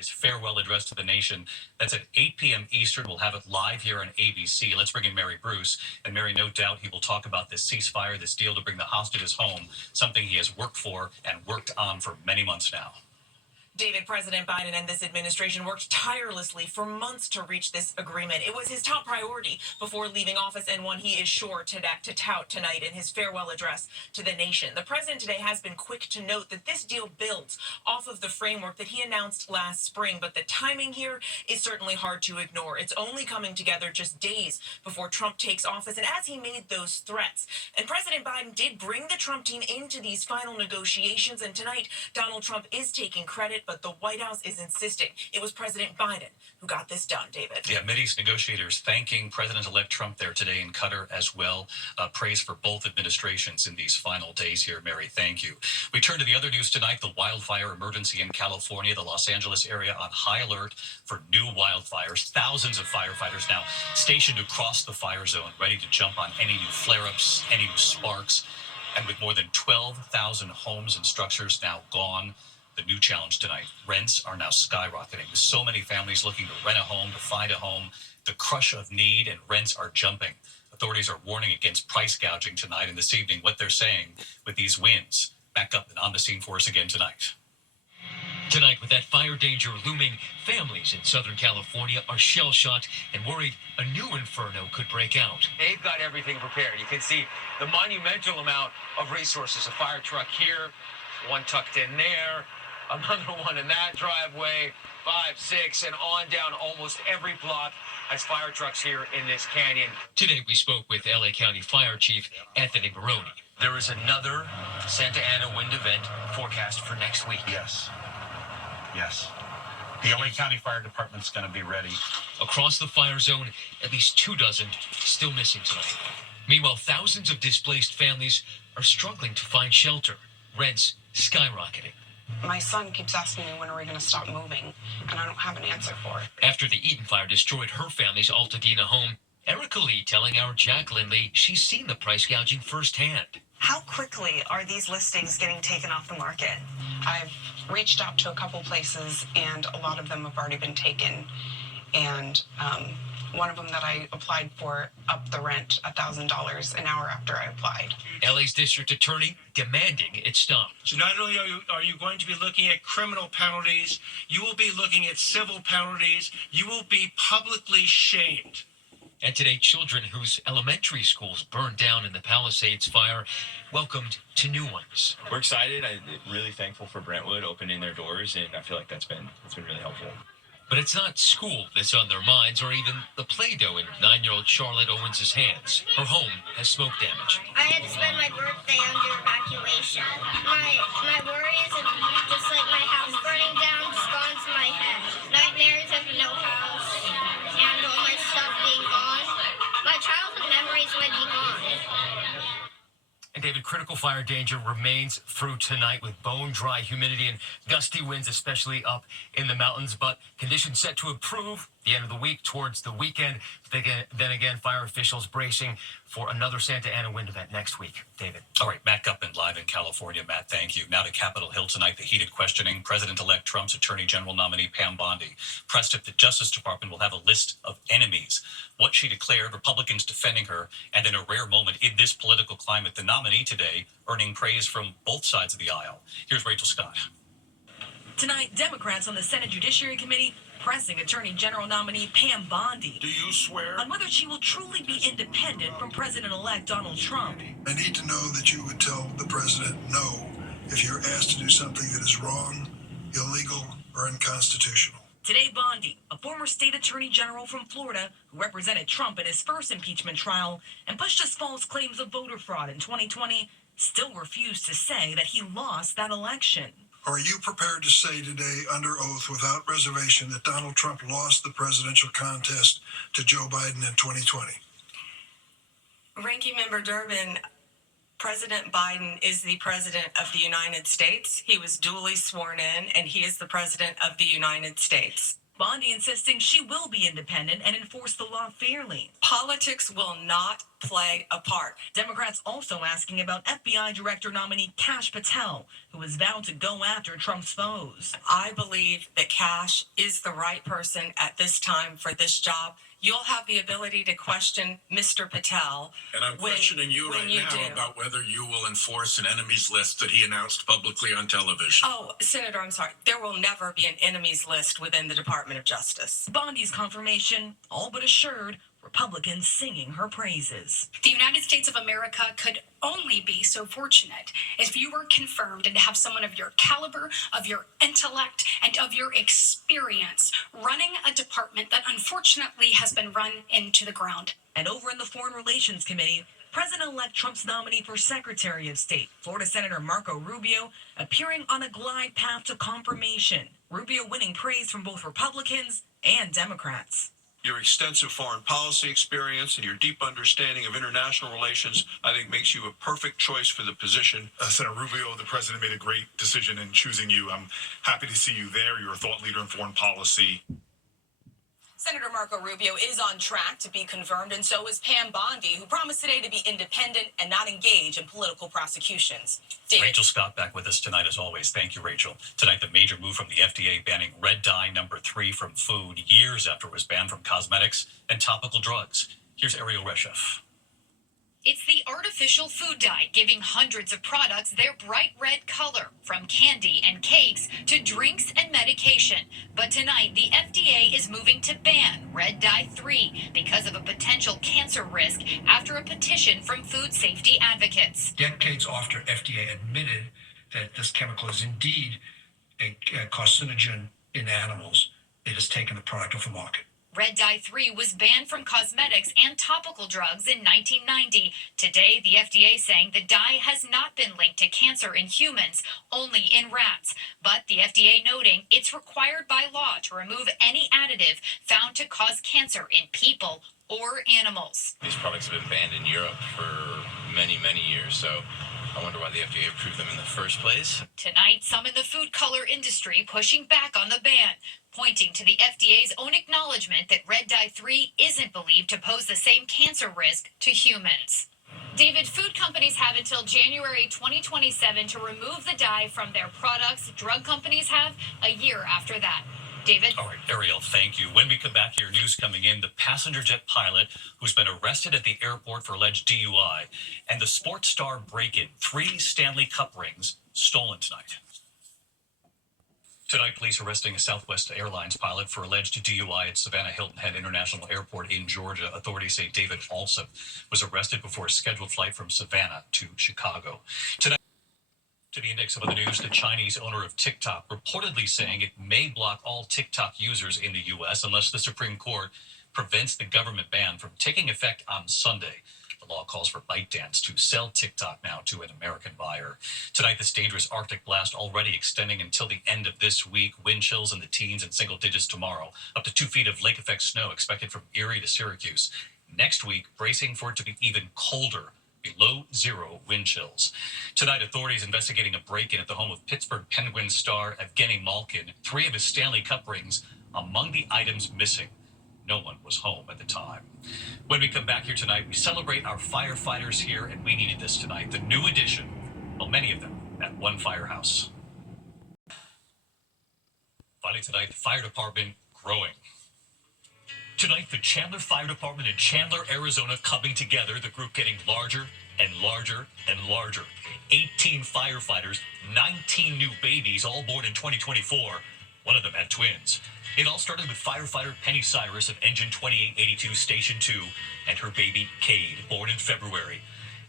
his farewell address to the nation. That's at 8 p.m. Eastern. We'll have it live here on ABC. Let's bring in Mary Bruce. And Mary, no doubt he will talk about this ceasefire, this deal to bring the hostages home, something he has worked for and worked on for many months now. David, President Biden and this administration worked tirelessly for months to reach this agreement. It was his top priority before leaving office, and one he is sure to tout tonight in his farewell address to the nation. The president today has been quick to note that this deal builds off of the framework that he announced last spring, but the timing here is certainly hard to ignore. It's only coming together just days before Trump takes office, and as he made those threats. And President Biden did bring the Trump team into these final negotiations, and tonight Donald Trump is taking credit, but the White House is insisting it was President Biden who got this done, David. Yeah, Mideast negotiators thanking President-elect Trump there today in Qatar as well. Praise for both administrations in these final days here, Mary. Thank you. We turn to the other news tonight, the wildfire emergency in California, the Los Angeles area on high alert for new wildfires. Thousands of firefighters now stationed across the fire zone, ready to jump on any new flare-ups, any new sparks. And with more than 12,000 homes and structures now gone, the new challenge tonight, rents are now skyrocketing. With so many families looking to rent a home, to find a home, the crush of need and rents are jumping. Authorities are warning against price gouging tonight, and this evening what they're saying with these winds. Back up and on the scene for us again tonight. Tonight, with that fire danger looming, families in Southern California are shell-shocked and worried a new inferno could break out. They've got everything prepared. You can see the monumental amount of resources. A fire truck here, one tucked in there, another one in that driveway, 5, 6, and on down almost every block as fire trucks here in this canyon. Today we spoke with LA County Fire Chief Anthony Baroni. There is another Santa Ana wind event forecast for next week. Yes. The LA County Fire Department's going to be ready. Across the fire zone, at least 24 still missing tonight. Meanwhile, thousands of displaced families are struggling to find shelter. Rents skyrocketing. My son keeps asking me, when are we going to stop moving? And I don't have an answer for it. After the Eaton fire destroyed her family's Altadena home, Erica Lee telling our Jacqueline Lee she's seen the price gouging firsthand. How quickly are these listings getting taken off the market? I've reached out to a couple places, and a lot of them have already been taken. And one of them that I applied for upped the rent $1,000 an hour after I applied. LA's district attorney demanding it stop. So not only are you going to be looking at criminal penalties, you will be looking at civil penalties. You will be publicly shamed. And today, children whose elementary schools burned down in the Palisades fire welcomed to new ones. We're excited. I'm really thankful for Brentwood opening their doors, and I feel like that's been really helpful. But it's not school that's on their minds, or even the Play-Doh in 9-year-old Charlotte Owens' hands. Her home has smoke damage. I had to spend my birthday under evacuation. My worries of just like my house burning down just gone to my head. Nightmares of no house and all my stuff being gone. My childhood memories might be gone. And David, critical fire danger remains through tonight with bone-dry humidity and gusty winds, especially up in the mountains. But conditions set to improve the end of the week towards the weekend. Then again, fire officials bracing for another Santa Ana wind event next week. David. All right, Matt Gutman live in California. Matt, thank you. Now to Capitol Hill tonight, the heated questioning. President-elect Trump's Attorney General nominee Pam Bondi pressed if the Justice Department will have a list of enemies. What she declared, Republicans defending her, and in a rare moment in this political climate, the nominee today earning praise from both sides of the aisle. Here's Rachel Scott. Tonight, Democrats on the Senate Judiciary Committee pressing Attorney General nominee Pam Bondi. Do you swear? On whether she will truly be independent from President-elect Donald Trump. I need to know that you would tell the president no if you're asked to do something that is wrong, illegal, or unconstitutional. Today, Bondi, a former state attorney general from Florida who represented Trump in his first impeachment trial and pushed his false claims of voter fraud in 2020, still refused to say that he lost that election. Are you prepared to say today under oath without reservation that Donald Trump lost the presidential contest to Joe Biden in 2020? Ranking Member Durbin, President Biden is the President of the United States. He was duly sworn in, and he is the President of the United States. Bondi insisting she will be independent and enforce the law fairly. Politics will not play a part. Democrats also asking about FBI Director nominee Kash Patel, who is vowed to go after Trump's foes. I believe that Kash is the right person at this time for this job. You'll have the ability to question Mr. Patel. And I'm questioning you right now about whether you will enforce an enemies list that he announced publicly on television. Oh, Senator, I'm sorry. There will never be an enemies list within the Department of Justice. Bondi's confirmation, all but assured, Republicans singing her praises. The United States of America could only be so fortunate if you were confirmed and to have someone of your caliber, of your intellect, and of your experience running a department that unfortunately has been run into the ground. And over in the Foreign Relations Committee, President-elect Trump's nominee for Secretary of State, Florida Senator Marco Rubio, appearing on a glide path to confirmation. Rubio winning praise from both Republicans and Democrats. Your extensive foreign policy experience and your deep understanding of international relations, I think, makes you a perfect choice for the position. Senator Rubio, the president made a great decision in choosing you. I'm happy to see you there. You're a thought leader in foreign policy. Senator Marco Rubio is on track to be confirmed, and so is Pam Bondi, who promised today to be independent and not engage in political prosecutions. David. Rachel Scott back with us tonight as always. Thank you, Rachel. Tonight, the major move from the FDA banning red dye number 3 from food years after it was banned from cosmetics and topical drugs. Here's Ariel Reshef. It's the artificial food dye giving hundreds of products their bright red color, from candy and cakes to drinks and medication. But tonight, the FDA is moving to ban red dye 3 because of a potential cancer risk after a petition from food safety advocates. Decades after FDA admitted that this chemical is indeed a carcinogen in animals, it has taken the product off the market. Red dye 3 was banned from cosmetics and topical drugs in 1990. Today, the FDA saying the dye has not been linked to cancer in humans, only in rats. But the FDA noting it's required by law to remove any additive found to cause cancer in people or animals. These products have been banned in Europe for many, many years, so I wonder why the FDA approved them in the first place. Tonight, some in the food color industry pushing back on the ban, pointing to the FDA's own acknowledgement that red dye 3 isn't believed to pose the same cancer risk to humans. David, food companies have until January 2027 to remove the dye from their products. Drug companies have a year after that. David? All right, Ariel, thank you. When we come back here, news coming in, the passenger jet pilot who's been arrested at the airport for alleged DUI, and the sports star break-in, 3 Stanley Cup rings stolen tonight. Tonight, police arresting a Southwest Airlines pilot for alleged DUI at Savannah Hilton Head International Airport in Georgia. Authorities say David Alsop was arrested before a scheduled flight from Savannah to Chicago. Tonight, to the index of other news, the Chinese owner of TikTok reportedly saying it may block all TikTok users in the U.S. unless the Supreme Court prevents the government ban from taking effect on Sunday. The law calls for ByteDance to sell TikTok now to an American buyer. Tonight, this dangerous Arctic blast already extending until the end of this week. Wind chills in the teens and single digits tomorrow. Up to 2 feet of lake effect snow expected from Erie to Syracuse. Next week, bracing for it to be even colder. Below 0 wind chills. Tonight, authorities investigating a break-in at the home of Pittsburgh Penguins star Evgeny Malkin. 3 of his Stanley Cup rings among the items missing. No one was home at the time. When we come back here tonight, we celebrate our firefighters here, and we needed this tonight. The new addition, well, many of them at one firehouse. Finally tonight, the fire department growing. Tonight, the Chandler Fire Department in Chandler, Arizona coming together, the group getting larger and larger and larger. 18 firefighters, 19 new babies, all born in 2024. One of them had twins. It all started with firefighter Penny Cyrus of Engine 2882 Station 2 and her baby Cade, born in February.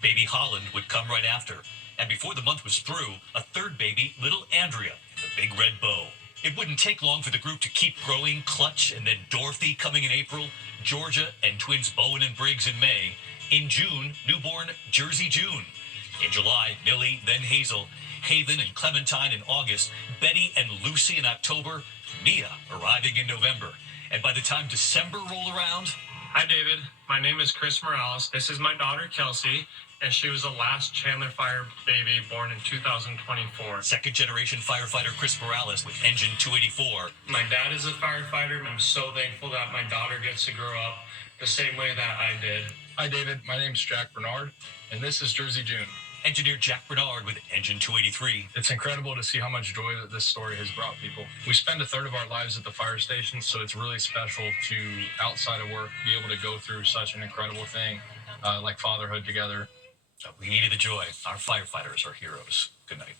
Baby Holland would come right after. And before the month was through, a third baby, little Andrea, in the big red bow. It wouldn't take long for the group to keep growing. Clutch and then Dorothy coming in April, Georgia and twins Bowen and Briggs in May. In June, newborn Jersey June. In July, Millie, then Hazel, Haven and Clementine in August, Betty and Lucy in October, Mia arriving in November. And by the time December rolled around... Hi, David. My name is Chris Morales. This is my daughter, Kelsey, and she was the last Chandler Fire baby born in 2024. Second-generation firefighter Chris Morales with Engine 284. My dad is a firefighter, and I'm so thankful that my daughter gets to grow up the same way that I did. Hi, David. My name's Jack Bernard, and this is Jersey June. Engineer Jack Bernard with Engine 283. It's incredible to see how much joy that this story has brought people. We spend a third of our lives at the fire station, so it's really special to, outside of work, be able to go through such an incredible thing like fatherhood together. We needed the joy. Our firefighters are heroes. Good night.